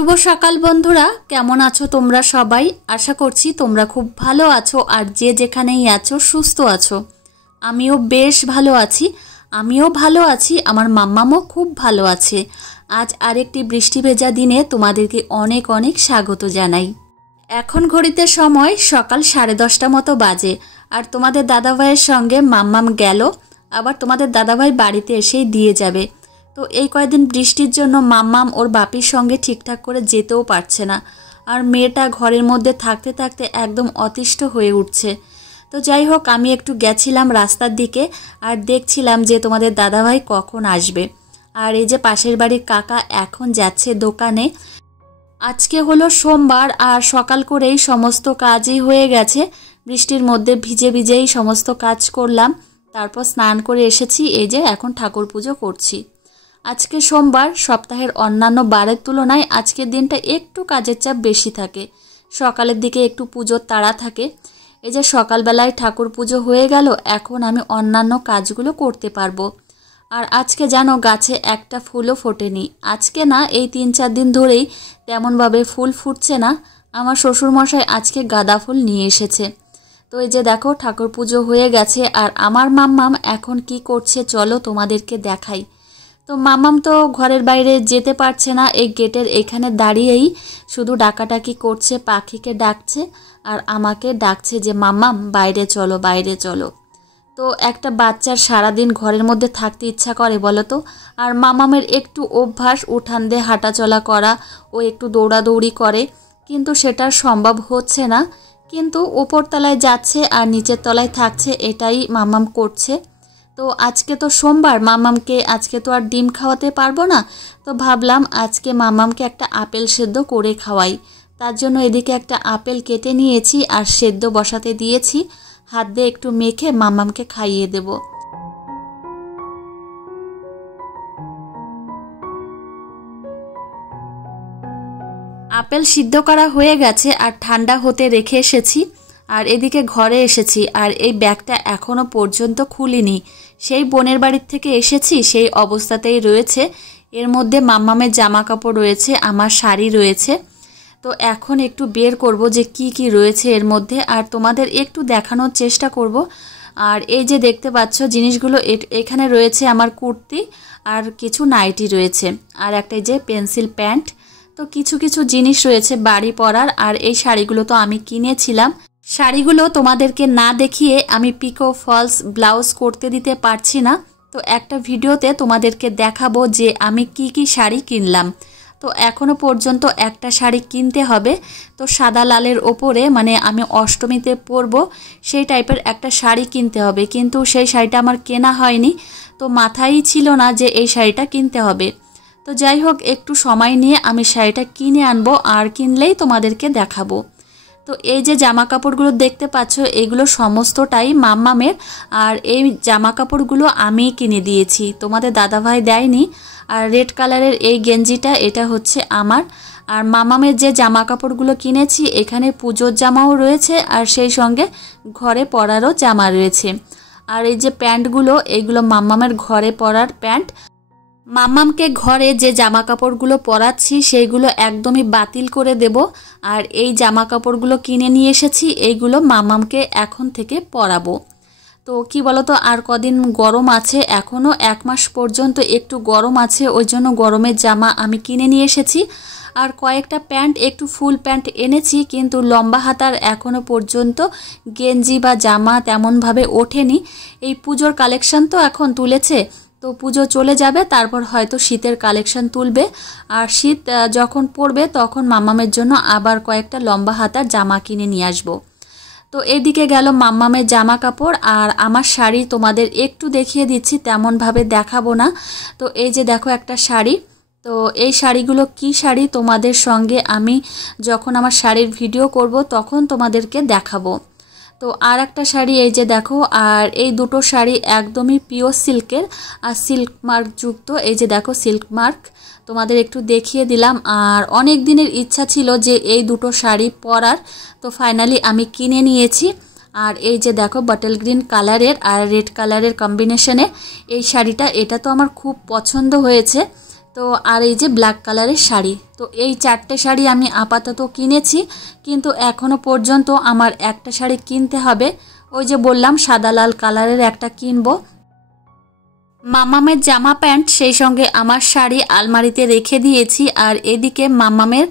শুভ সকাল বন্ধুরা, কেমন আছো তোমরা সবাই? আশা করছি তোমরা খুব ভালো আছো আর যে যেখানেই আছো সুস্থ আছো। আমিও বেশ ভালো আছি। আমার মাম্মামও খুব ভালো আছে। আজ আরেকটি বৃষ্টি ভেজা দিনে তোমাদেরকে অনেক অনেক স্বাগত জানাই। এখন ঘড়িতে সময় সকাল 10:30 মতো বাজে আর তোমাদের দাদাভাইয়ের সঙ্গে মাম্মাম গেল। আবার তোমাদের দাদাভাই বাড়িতে এসেই দিয়ে যাবে। তো এই কয়েকদিন বৃষ্টির জন্য মাম্মাম ওর বাপির সঙ্গে ঠিকঠাক করে যেতেও পারছে না আর মেয়েটা ঘরের মধ্যে থাকতে থাকতে একদম অতিষ্ঠ হয়ে উঠছে। তো যাই হোক, আমি একটু গেছিলাম রাস্তার দিকে আর দেখছিলাম যে তোমাদের দাদাভাই কখন আসবে। আর এই যে পাশের বাড়ির কাকা এখন যাচ্ছে দোকানে। আজকে হলো সোমবার আর সকাল করেই সমস্ত কাজই হয়ে গেছে। বৃষ্টির মধ্যে ভিজে ভিজেই সমস্ত কাজ করলাম, তারপর স্নান করে এসেছি। এই যে এখন ঠাকুর পুজো করছি। আজকে সোমবার, সপ্তাহের অন্যান্য বারের তুলনায় আজকের দিনটা একটু কাজের চাপ বেশি থাকে। সকালের দিকে একটু পুজোর তাড়া থাকে। এই যে সকালবেলায় ঠাকুর পুজো হয়ে গেল, এখন আমি অন্যান্য কাজগুলো করতে পারবো। আর আজকে জানো গাছে একটা ফুলও ফোটেনি। আজকে না, এই 3-4 দিন ধরেই তেমনভাবে ফুল ফুটছে না। আমার শ্বশুরমশাই আজকে গাঁদা ফুল নিয়ে এসেছে। তো এই যে দেখো ঠাকুর পুজো হয়ে গেছে আর আমার মাম্মাম এখন কি করছে চলো তোমাদেরকে দেখাই। তো মাম্মাম তো ঘরের বাইরে যেতে পারছে না, এই গেটের এখানে দাঁড়িয়েই শুধু ডাকাডাকি করছে, পাখিকে ডাকছে আর আমাকে ডাকছে যে মাম্মাম বাইরে চলো বাইরে চলো। তো একটা বাচ্চার সারাদিন ঘরের মধ্যে থাকতে ইচ্ছা করে বলো তো? আর মাম্মামের একটু অভ্যাস উঠান দিয়ে হাঁটাচলা করা, ও একটু দৌড়াদৌড়ি করে, কিন্তু সেটা সম্ভব হচ্ছে না। কিন্তু ওপর তলায় যাচ্ছে আর নিচের তলায় থাকছে, এটাই মাম্মাম করছে। তো আজকে তো সোমবার, মাম্মামকে আজকে তো আর ডিম খাওয়াতে পারবো না। তো ভাবলাম আজকে মাম্মামকে একটা আপেল সেদ্ধ করে খাওয়াই। তার জন্য এদিকে একটা আপেল কেটে নিয়েছি আর সেদ্ধ বসাতে দিয়েছি। হাত দিয়ে একটু মেখে মাম্মামকে খাইয়ে দেব। আপেল সিদ্ধ করা হয়ে গেছে আর ঠান্ডা হতে রেখে এসেছি। আর এদিকে ঘরে এসেছি আর এই ব্যাগটা এখনো পর্যন্ত খুলিনি। সেই বোনের বাড়ির থেকে এসেছি, সেই অবস্থাতেই রয়েছে। এর মধ্যে মাম্মামের জামা কাপড় রয়েছে, আমার শাড়ি রয়েছে। তো এখন একটু বের করব যে কি কি রয়েছে এর মধ্যে আর তোমাদের একটু দেখানোর চেষ্টা করব। আর এই যে দেখতে পাচ্ছ জিনিসগুলো, এখানে রয়েছে আমার কুর্তি আর কিছু নাইটি রয়েছে আর একটা যে পেন্সিল প্যান্ট। তো কিছু কিছু জিনিস রয়েছে বাড়ি পরার। আর এই শাড়িগুলো তো আমি কিনেছিলাম। শাড়িগুলো তোমাদেরকে না দেখিয়ে আমি পিকো ফলস ব্লাউজ করতে দিতে পারছি না। তো একটা ভিডিওতে তোমাদেরকে দেখাবো যে আমি কি কি শাড়ি কিনলাম। তো এখনো পর্যন্ত একটা শাড়ি কিনতে হবে। তো সাদা লালের ওপরে, মানে আমি অষ্টমীতে পরবো সেই টাইপের একটা শাড়ি কিনতে হবে, কিন্তু সেই শাড়িটা আমার কেনা হয়নি। তো মাথায়ই ছিল না যে এই শাড়িটা কিনতে হবে। তো যাই হোক, একটু সময় নিয়ে আমি শাড়িটা কিনে আনবো আর কিনলেই তোমাদেরকে দেখাবো। তো এই যে জামা কাপড়গুলো দেখতে পাচ্ছ, এগুলো সমস্তটাই মাম্মামের। আর এই জামা কাপড়গুলো আমি কিনে দিয়েছি, তোমাদের দাদাভাই দেয়নি। আর রেড কালারের এই গেঞ্জিটা, এটা হচ্ছে আমার। আর মাম্মামের যে জামা কাপড়গুলো কিনেছি, এখানে পুজোর জামাও রয়েছে আর সেই সঙ্গে ঘরে পরারও জামা রয়েছে। আর এই যে প্যান্টগুলো, এইগুলো মাম্মামের ঘরে পরার প্যান্ট। মাম্মামকে ঘরে যে জামা কাপড়গুলো পরাচ্ছি সেইগুলো একদমই বাতিল করে দেব। আর এই জামা কাপড়গুলো কিনে নিয়ে এসেছি, এইগুলো মাম্মামকে এখন থেকে পরাবো। তো কি বলতো, আর কদিন গরম আছে, এখনও 1 মাস পর্যন্ত একটু গরম আছে, ওই জন্য গরমের জামা আমি কিনে নিয়ে এসেছি। আর কয়েকটা প্যান্ট, একটু ফুল প্যান্ট এনেছি, কিন্তু লম্বা হাতার এখনও পর্যন্ত গেঞ্জি বা জামা তেমনভাবে ওঠেনি। এই পুজোর কালেকশন তো এখন তুলেছে, তো পুজো চলে যাবে তারপর হয়তো শীতের কালেকশন তুলবে। আর শীত যখন পড়বে তখন মাম্মামের জন্য আবার কয়েকটা লম্বা হাতার জামা কিনে নিয়ে আসবো। তো এদিকে গেল মাম্মামের জামা কাপড়। আর আমার শাড়ি তোমাদের একটু দেখিয়ে দিচ্ছি, তেমনভাবে দেখাবো না। তো এই যে দেখো একটা শাড়ি। তো এই শাড়িগুলো কি শাড়ি তোমাদের সঙ্গে আমি যখন আমার শাড়ির ভিডিও করব তখন তোমাদেরকে দেখাবো। তো আর একটা শাড়ি এই যে দেখো। আর এই দুটো শাড়ি একদমই পিওর সিল্কের আর সিল্ক মার্ক যুক্ত। এই যে দেখো সিল্ক মার্ক, তোমাদের একটু দেখিয়ে দিলাম। আর অনেক দিনের ইচ্ছা ছিল যে এই দুটো শাড়ি পরার, তো ফাইনালি আমি কিনে নিয়েছি। আর এই যে দেখো বটল গ্রিন কালারের আর রেড কালারের কম্বিনেশনে এই শাড়িটা, এটা তো আমার খুব পছন্দ হয়েছে। তো আর এই যে ব্ল্যাক কালারের শাড়ি। তো এই 4টে শাড়ি আমি আপাতত কিনেছি, কিন্তু এখনও পর্যন্ত আমার একটা শাড়ি কিনতে হবে। ওই যে বললাম সাদা লাল কালারের একটা কিনবো। মামামের জামা প্যান্ট সেই সঙ্গে আমার শাড়ি আলমারিতে রেখে দিয়েছি। আর এদিকে মামামের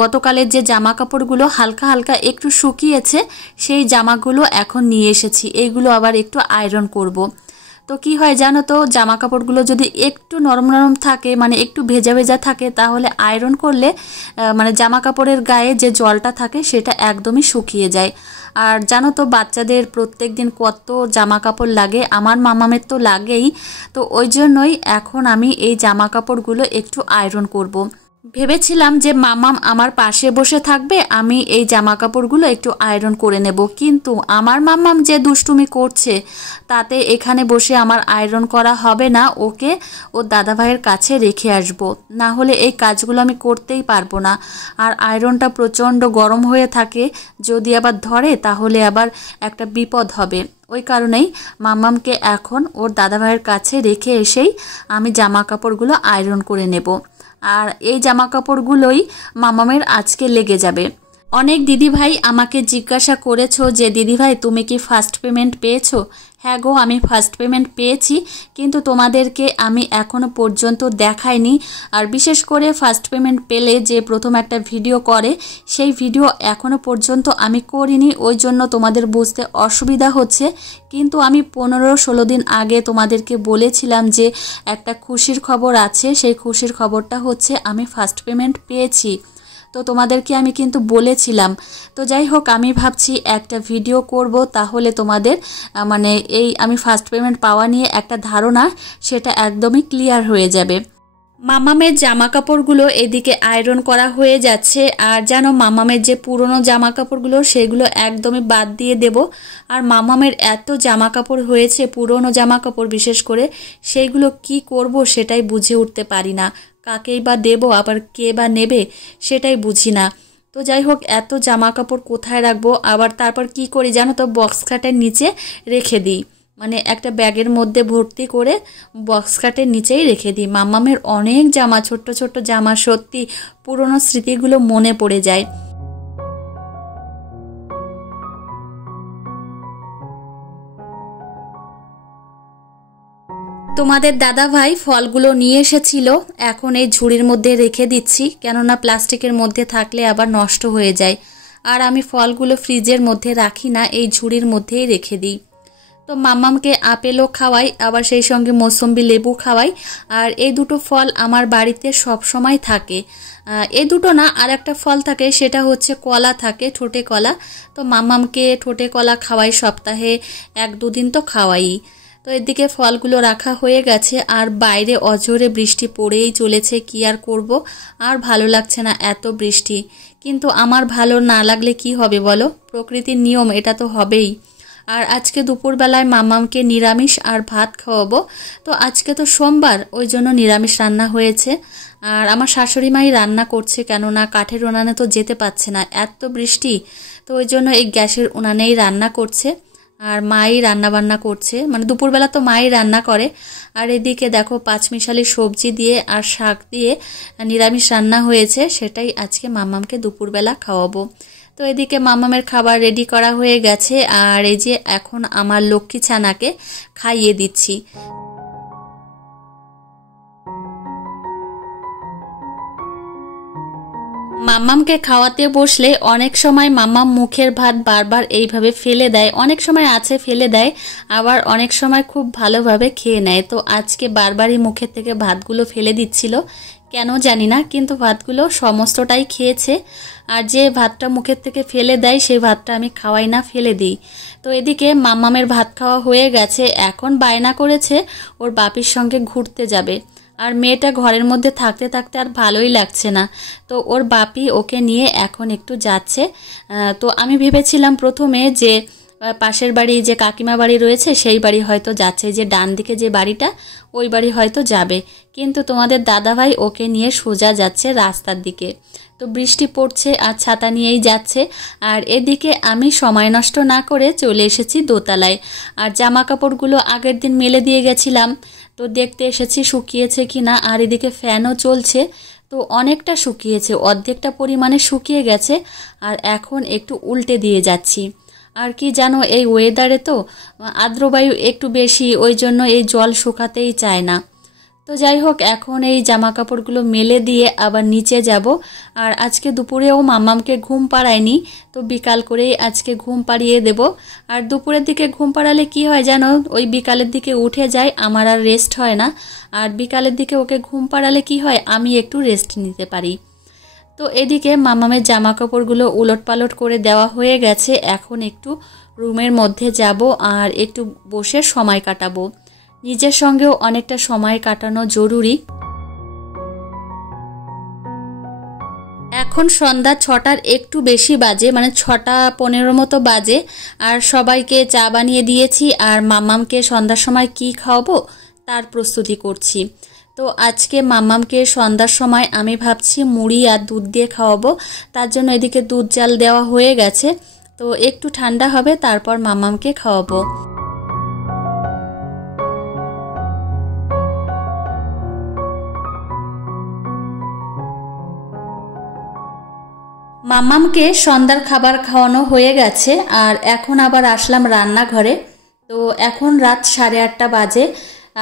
গতকালের যে জামা কাপড়গুলো হালকা হালকা একটু শুকিয়েছে, সেই জামাগুলো এখন নিয়ে এসেছি। এইগুলো আবার একটু আয়রন করব। তো কি হয় জানো তো, জামা কাপড়গুলো যদি একটু নরম নরম থাকে, মানে একটু ভেজা ভেজা থাকে, তাহলে আয়রন করলে মানে জামা কাপড়ের গায়ে যে জলটা থাকে সেটা একদমই শুকিয়ে যায়। আর জানো তো বাচ্চাদের প্রত্যেক দিন কত জামা কাপড় লাগে, আমার মামামের তো লাগেই। তো ওই জন্যই এখন আমি এই জামা কাপড়গুলো একটু আয়রন করব। ভেবেছিলাম যে মামাম আমার পাশে বসে থাকবে, আমি এই জামা কাপড়গুলো একটু আয়রন করে নেব, কিন্তু আমার মামাম যে দুষ্টুমি করছে তাতে এখানে বসে আমার আয়রন করা হবে না। ওকে ওর দাদাভাইয়ের কাছে রেখে আসব, না হলে এই কাজগুলো আমি করতেই পারবো না। আর আয়রনটা প্রচণ্ড গরম হয়ে থাকে, যদি আবার ধরে তাহলে আবার একটা বিপদ হবে। ওই কারণেই মামামকে এখন ওর দাদাভাইয়ের কাছে রেখে এসেই আমি জামা কাপড়গুলো আয়রন করে নেব। আর এই জামা কাপড়গুলোই মামামের আজকে লেগে যাবে। অনেক দিদিভাই আমাকে জিজ্ঞাসা করেছো যে দিদিভাই তুমি কি ফার্স্ট পেমেন্ট পেয়েছো? হ্যাঁ গো, আমি ফার্স্ট পেমেন্ট পেয়েছি, কিন্তু তোমাদেরকে আমি এখনো পর্যন্ত দেখাইনি। আর বিশেষ করে ফার্স্ট পেমেন্ট পেলে যে প্রথম একটা ভিডিও করে, সেই ভিডিও এখনো পর্যন্ত আমি করিনি, ওই জন্য তোমাদের বুঝতে অসুবিধা হচ্ছে। কিন্তু আমি 15-16 দিন আগে তোমাদেরকে বলেছিলাম যে একটা খুশির খবর আছে। সেই খুশির খবরটা হচ্ছে আমি ফার্স্ট পেমেন্ট পেয়েছি। তো তোমাদেরকে আমি কিন্তু বলেছিলাম। তো যাই হোক, আমি ভাবছি একটা ভিডিও করব, তাহলে তোমাদের মানে এই আমি ফার্স্ট পেমেন্ট পাওয়া নিয়ে একটা ধারণা সেটা একদমই ক্লিয়ার হয়ে যাবে। মামামের জামা কাপড়গুলো এদিকে আয়রন করা হয়ে যাচ্ছে। আর যেন মামামের যে পুরনো জামা কাপড়গুলো সেগুলো একদমই বাদ দিয়ে দেব। আর মামামের এত জামা কাপড় হয়েছে, পুরনো জামা কাপড় বিশেষ করে, সেইগুলো কি করব সেটাই বুঝে উঠতে পারি না। কাকেই বা দেব, আবার কে বা নেবে সেটাই বুঝি না। তো যাই হোক, এত জামা কাপড় কোথায় রাখবো? আবার তারপর কি করি জানো তো, বক্স খাটের নিচে রেখে দিই, মানে একটা ব্যাগের মধ্যে ভর্তি করে বক্স খাটের নিচেই রেখে দিই। মামামের অনেক জামা, ছোট্ট ছোট্ট জামা, সত্যি পুরনো স্মৃতিগুলো মনে পড়ে যায়। তোমাদের দাদা ভাই ফলগুলো নিয়ে এসেছিল, এখন এই ঝুড়ির মধ্যে রেখে দিচ্ছি, কেননা প্লাস্টিকের মধ্যে থাকলে আবার নষ্ট হয়ে যায়। আর আমি ফলগুলো ফ্রিজের মধ্যে রাখি না, এই ঝুড়ির মধ্যেই রেখে দিই। তো মাম্মামকে আপেলও খাওয়াই, আবার সেই সঙ্গে মৌসুম্বি লেবু খাওয়াই। আর এই দুটো ফল আমার বাড়িতে সব সময় থাকে। এই দুটো না, আর একটা ফল থাকে, সেটা হচ্ছে কলা থাকে, ঠোঁটে কলা। তো মাম্মামকে ঠোঁটে কলা খাওয়াই, সপ্তাহে 1-2 দিন তো খাওয়াই। তো এদিকে ফলগুলো রাখা হয়ে গেছে। আর বাইরে অঝোরে বৃষ্টি পড়েই চলেছে, কি আর করব, আর ভালো লাগছে না এত বৃষ্টি। কিন্তু আমার ভালো না লাগলে কি হবে বলো, প্রকৃতির নিয়ম, এটা তো হবেই। আর আজকে দুপুরবেলায় মামামকে নিরামিষ আর ভাত খাওয়াবো। তো আজকে তো সোমবার, ওই জন্য নিরামিষ রান্না হয়েছে। আর আমার শাশুড়ি মাই রান্না করছে, কেননা কাঠের উনানে তো যেতে পারছে না, এত বৃষ্টি। তো ওই জন্য এই গ্যাসের উনানেই রান্না করছে। আর মাই রান্না বান্না করছে, মানে দুপুরবেলা তো মাই রান্না করে। আর এদিকে দেখো পাঁচমিশালি সবজি দিয়ে আর শাক দিয়ে নিরামিষ রান্না হয়েছে, সেটাই আজকে মামামকে দুপুরবেলা খাওয়াবো। তো এদিকে মামামের খাবার রেডি করা হয়ে গেছে। আর এই যে এখন আমার লক্ষ্মী ছানাকে খাইয়ে দিচ্ছি। মাম্মামকে খাওয়াতে বসলে অনেক সময় মাম্মাম মুখের ভাত বারবার এইভাবে ফেলে দেয়, অনেক সময় আছে ফেলে দেয়, আবার অনেক সময় খুব ভালোভাবে খেয়ে নেয়। তো আজকে বারবারই মুখের থেকে ভাতগুলো ফেলে দিচ্ছিল, কেন জানি না, কিন্তু ভাতগুলো সমস্তটাই খেয়েছে। আর যে ভাতটা মুখের থেকে ফেলে দেয় সেই ভাতটা আমি খাওয়াই না, ফেলে দিই। তো এদিকে মাম্মামের ভাত খাওয়া হয়ে গেছে, এখন বায়না করেছে ওর বাপির সঙ্গে ঘুরতে যাবে। আর মেয়েটা ঘরের মধ্যে থাকতে থাকতে আর ভালোই লাগছে না, তো ওর বাপি ওকে নিয়ে এখন একটু যাচ্ছে। তো আমি ভেবেছিলাম প্রথমে যে পাশের বাড়ি যে কাকিমা বাড়ি রয়েছে সেই বাড়ি হয়তো যাচ্ছে, যে ডান দিকে যে বাড়িটা ওই বাড়ি হয়তো যাবে, কিন্তু তোমাদের দাদাভাই ওকে নিয়ে সোজা যাচ্ছে রাস্তার দিকে। তো বৃষ্টি পড়ছে আর ছাতা নিয়েই যাচ্ছে। আর এদিকে আমি সময় নষ্ট না করে চলে এসেছি দোতলায়। আর জামা কাপড়গুলো আগের দিন মেলে দিয়ে গেছিলাম, তো দেখতে এসেছি শুকিয়েছে কি না। আর এদিকে ফ্যানও চলছে, তো অনেকটা শুকিয়েছে, অর্ধেকটা পরিমাণে শুকিয়ে গেছে। আর এখন একটু উল্টে দিয়ে যাচ্ছি। আর কি জানো, এই ওয়েদারে তো আর্দ্রবায়ু একটু বেশি, ওই জন্য এই জল শুকাতেই চায় না। তো যাই হোক, এখন এই জামা কাপড়গুলো মেলে দিয়ে আবার নিচে যাব। আর আজকে দুপুরেও মাম্মামকে ঘুম পাড়ায়নি, তো বিকাল করেই আজকে ঘুম পাড়িয়ে দেব। আর দুপুরের দিকে ঘুম পাড়ালে কি হয় জানো, ওই বিকালের দিকে উঠে যায়, আমার আর রেস্ট হয় না। আর বিকালের দিকে ওকে ঘুম পাড়ালে কি হয়, আমি একটু রেস্ট নিতে পারি। তো এদিকে মাম্মামের জামা কাপড়গুলো উলট পালট করে দেওয়া হয়ে গেছে। এখন একটু রুমের মধ্যে যাব আর একটু বসে সময় কাটাবো। নিজের সঙ্গেও অনেকটা সময় কাটানো জরুরি। এখন সন্ধ্যা 6টার একটু বেশি বাজে, মানে 6:15 মতো বাজে। আর সবাইকে চা বানিয়ে দিয়েছি, আর মাম্মামকে সন্ধ্যার সময় কি খাওয়াবো তার প্রস্তুতি করছি। তো আজকে মাম্মামকে সন্ধ্যার সময় আমি ভাবছি মুড়ি আর দুধ দিয়ে খাওয়াবো। তার জন্য এদিকে দুধ জাল দেওয়া হয়ে গেছে, তো একটু ঠান্ডা হবে তারপর মাম্মামকে খাওয়াবো। মাম্মামকে সন্ধ্যার খাবার খাওয়ানো হয়ে গেছে, আর এখন আবার আসলাম রান্নাঘরে। তো এখন রাত 8:30 বাজে।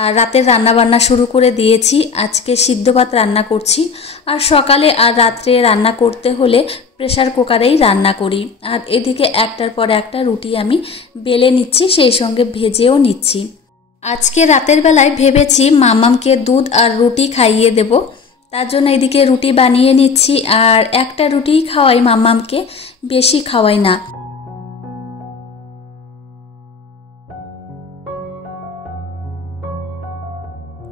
আর রাতের রান্না বান্না শুরু করে দিয়েছি। আজকে সিদ্ধ ভাত রান্না করছি। আর সকালে আর রাত্রে রান্না করতে হলে প্রেসার কুকারেই রান্না করি। আর এদিকে একটার পর একটা রুটি আমি বেলে নিচ্ছি, সেই সঙ্গে ভেজেও নিচ্ছি। আজকে রাতের বেলায় ভেবেছি মাম্মামকে দুধ আর রুটি খাইয়ে দেব। তার জন্য এদিকে রুটি বানিয়ে নিচ্ছি। আর একটা রুটিই খাওয়াই মাম্মামকে, বেশি খাওয়াই না।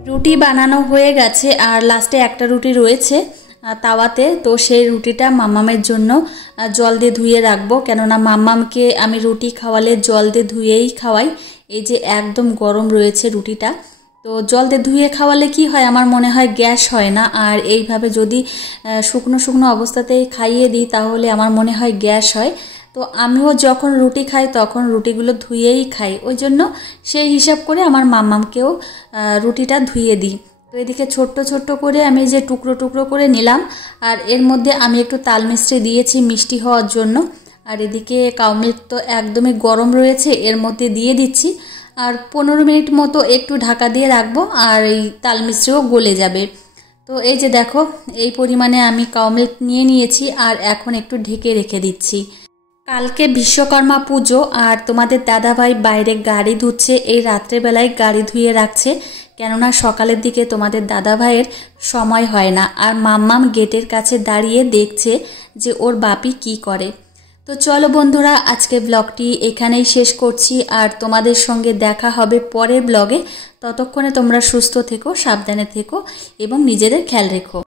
রুটি বানানো হয়ে গেছে, আর লাস্টে একটা রুটি রয়েছে তাওয়াতে। তো সেই রুটিটা মাম্মামের জন্য জল দিয়ে ধুয়ে রাখবো, কেননা মাম্মামকে আমি রুটি খাওয়ালে জল দিয়ে ধুয়েই খাওয়াই। এই যে একদম গরম রয়েছে রুটিটা, তো জল দিয়ে ধুয়ে খাওয়ালে কি হয়, আমার মনে হয় গ্যাস হয় না। আর এইভাবে যদি শুকনো শুকনো অবস্থাতেই খাইয়ে দিই তাহলে আমার মনে হয় গ্যাস হয়। তো আমিও যখন রুটি খাই তখন রুটিগুলো ধুয়েই খাই, ওই জন্য সেই হিসাব করে আমার মাম্মামকেও রুটিটা ধুয়ে দিই। তো এদিকে ছোট্ট ছোট্ট করে আমি যে টুকরো টুকরো করে নিলাম, আর এর মধ্যে আমি একটু তাল মিষ্টি দিয়েছি মিষ্টি হওয়ার জন্য। আর এদিকে কাউ মিল্ক তো একদমই গরম রয়েছে, এর মধ্যে দিয়ে দিচ্ছি। আর 15 মিনিট মতো একটু ঢাকা দিয়ে রাখবো, আর এই তাল মিষ্টিও গলে যাবে। তো এই যে দেখো, এই পরিমাণে আমি কাউ মিল্ক নিয়ে নিয়েছি, আর এখন একটু ঢেকে রেখে দিচ্ছি। কালকে বিশ্বকর্মা পুজো, আর তোমাদের দাদাভাই বাইরে গাড়ি ধুচ্ছে, এই রাত্রেবেলায় গাড়ি ধুয়ে রাখছে, কেননা সকালের দিকে তোমাদের দাদাভাইয়ের সময় হয় না। আর মাম্মাম গেটের কাছে দাঁড়িয়ে দেখছে যে ওর বাপি কি করে। তো চলো বন্ধুরা, আজকে ব্লগটি এখানেই শেষ করছি, আর তোমাদের সঙ্গে দেখা হবে পরের ব্লগে। ততক্ষণে তোমরা সুস্থ থেকো, সাবধানে থেকো এবং নিজেদের খেয়াল রেখো।